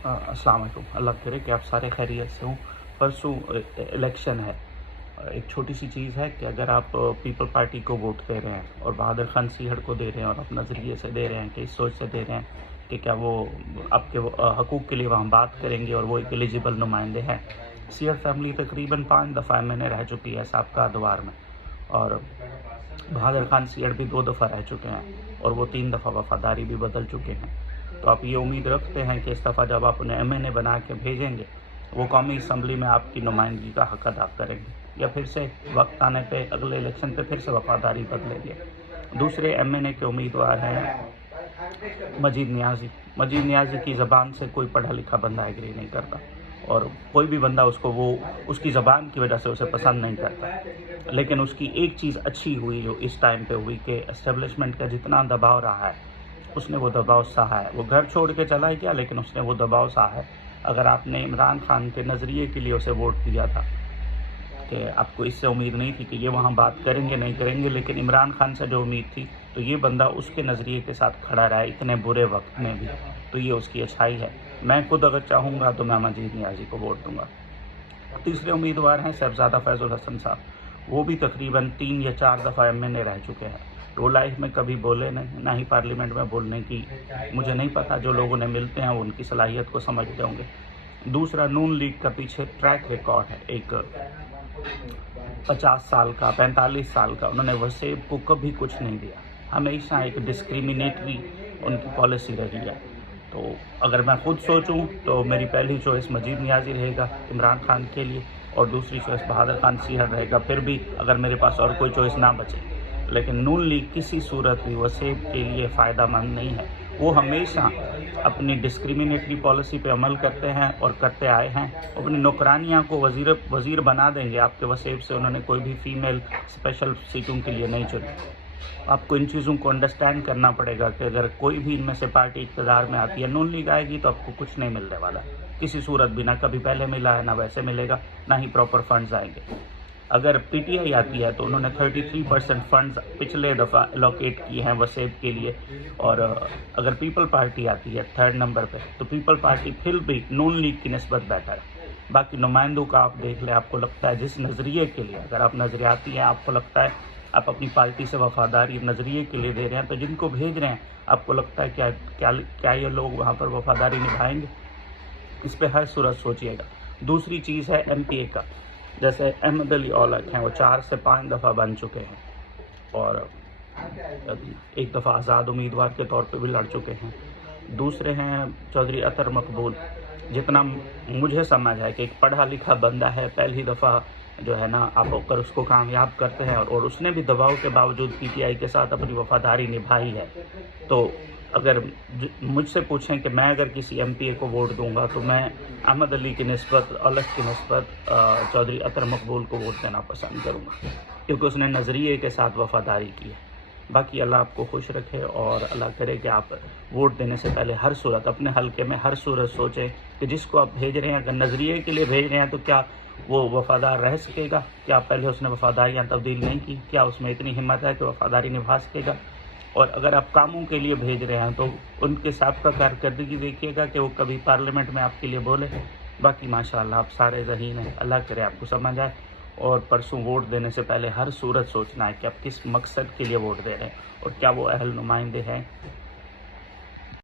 अस्सलाम वालेकुम। अल्लाह करे कि आप सारे खैरियत से हों। परसों इलेक्शन है। एक छोटी सी चीज़ है कि अगर आप पीपल पार्टी को वोट दे रहे हैं और बहादुर खान सीहड़ को दे रहे हैं और अपना नज़रिए से दे रहे हैं कि इस सोच से दे रहे हैं कि क्या वो आपके हकूक़ के लिए वहाँ बात करेंगे और वो एक एलिजिबल नुमाइंदे हैं। सीहड़ फैमिली तकरीबन 5 दफ़ा एमएनए रह चुकी है साबका अदवार में, और बहादुर खान सीहड़ भी 2 दफ़ा रह चुके हैं और वो 3 दफ़ा वफ़ादारी भी बदल चुके हैं। तो आप ये उम्मीद रखते हैं कि इस दफ़ा जब आप उन्हें एमएनए बना के भेजेंगे, वो कौमी असम्बली में आपकी नुमाइंदगी का हक अदा करेंगे, या फिर से वक्त आने पे अगले इलेक्शन पे फिर से वफ़ादारी बदलेंगे। दूसरे एमएनए के उम्मीदवार हैं मजीद नियाज़ी। मजीद नियाज़ी की ज़बान से कोई पढ़ा लिखा बंदा एग्री नहीं करता, और कोई भी बंदा उसको वो उसकी ज़बान की वजह से उसे पसंद नहीं करता। लेकिन उसकी एक चीज़ अच्छी हुई जो इस टाइम पे हुई कि एस्टेब्लिशमेंट का जितना दबाव रहा है उसने वो दबाव सहा है। वो घर छोड़ के चला गया लेकिन उसने वो दबाव सहा है। अगर आपने इमरान खान के नज़रिए के लिए उसे वोट दिया था कि आपको इससे उम्मीद नहीं थी कि ये वहाँ बात करेंगे नहीं करेंगे, लेकिन इमरान खान से जो उम्मीद थी तो ये बंदा उसके नज़रिए के साथ खड़ा रहा इतने बुरे वक्त में भी, तो ये उसकी अच्छाई है। मैं खुद अगर चाहूँगा तो मैं मजीद नियाज़ी को वोट दूँगा। तीसरे उम्मीदवार हैं साहबज़ादा फैज़ुल हसन साहब। वो भी तकरीबन 3 या 4 दफ़ा एमएनए रह चुके हैं। वो लाइफ में कभी बोले नहीं, ना ही पार्लियामेंट में बोलने की मुझे नहीं पता। जो लोग उन्हें मिलते हैं वो उनकी सलाहियत को समझते होंगे। दूसरा, नून लीग का पीछे ट्रैक रिकॉर्ड है, एक 50 साल का, 45 साल का। उन्होंने वसेब को कभी कुछ नहीं दिया, हमेशा एक डिस्क्रिमिनेटरी उनकी पॉलिसी रही है। तो अगर मैं खुद सोचूं तो मेरी पहली चॉइस मजीद नियाज़ी रहेगा इमरान खान के लिए, और दूसरी चॉइस बहादुर खान सीहड़ रहेगा, फिर भी अगर मेरे पास और कोई चॉइस ना बचे। लेकिन नून लीग किसी सूरत भी वसेब के लिए फ़ायदा मंद नहीं है। वो हमेशा अपनी डिस्क्रिमिनेटरी पॉलिसी पे अमल करते हैं और करते आए हैं। अपनी नौकरानियाँ को वज़ीर बना देंगे आपके वसेब से। उन्होंने कोई भी फ़ीमेल स्पेशल सीटों के लिए नहीं चुनी। आपको इन चीज़ों को अंडरस्टैंड करना पड़ेगा कि अगर कोई भी इनमें से पार्टी इक़्तिदार में आती है, नून लीग आएगी, तो आपको कुछ नहीं मिलने वाला किसी सूरत भी। ना कभी पहले मिला है, ना वैसे मिलेगा, ना ही प्रॉपर फंड्स आएंगे। अगर पीटीआई आती है तो उन्होंने 33% फंड्स पिछले दफ़ा एलोकेट किए हैं वसेब के लिए। और अगर पीपल पार्टी आती है 3rd नंबर पे, तो पीपल पार्टी फिर भी नून लीग की निस्बत बेहतर है। बाकी नुमाइंदों का आप देख लें, आपको लगता है जिस नज़रिए के लिए, अगर आप नज़रियाती हैं, आपको लगता है आप अपनी पार्टी से वफ़ादारी नज़रिए के लिए दे रहे हैं, तो जिनको भेज रहे हैं आपको लगता है क्या क्या क्या ये लोग वहाँ पर वफ़ादारी निभाएंगे? इस पे हर सूरत सोचिएगा। दूसरी चीज़ है एमपीए का। जैसे अहमद अली औलख हैं, वो 4 से 5 दफ़ा बन चुके हैं और एक दफ़ा आज़ाद उम्मीदवार के तौर पे भी लड़ चुके हैं। दूसरे हैं चौधरी अतर मकबूल। जितना मुझे समझ है कि एक पढ़ा लिखा बंदा है, पहली दफ़ा जो है ना आप अगर उसको कामयाब करते हैं, और उसने भी दबाव के बावजूद पीटीआई के साथ अपनी वफ़ादारी निभाई है। तो अगर मुझसे पूछें कि मैं अगर किसी एमपीए को वोट दूंगा तो मैं अहमद अली की निस्बत, औलख की निस्बत चौधरी अतर मकबूल को वोट देना पसंद करूंगा, क्योंकि उसने नज़रिए के साथ वफ़ादारी की है। बाकी अल्लाह आपको खुश रखे, और अल्लाह करे कि आप वोट देने से पहले हर सूरत अपने हल्के में हर सूरत सोचें कि जिसको आप भेज रहे हैं, अगर नज़रिए के लिए भेज रहे हैं तो क्या वो वफ़ादार रह सकेगा? क्या पहले उसने वफ़ादारियाँ तब्दील नहीं की? क्या उसमें इतनी हिम्मत है कि वफ़ादारी निभा सकेगा? और अगर आप कामों के लिए भेज रहे हैं तो उनके साबका कारकर्दगी देखिएगा कि वो कभी पार्लियामेंट में आपके लिए बोले। बाकी माशाअल्लाह आप सारे ज़हीन हैं, अल्लाह करे आपको समझ आए। और परसों वोट देने से पहले हर सूरत सोचना है कि आप किस मकसद के लिए वोट दे रहे हैं और क्या वो अहल नुमाइंदे हैं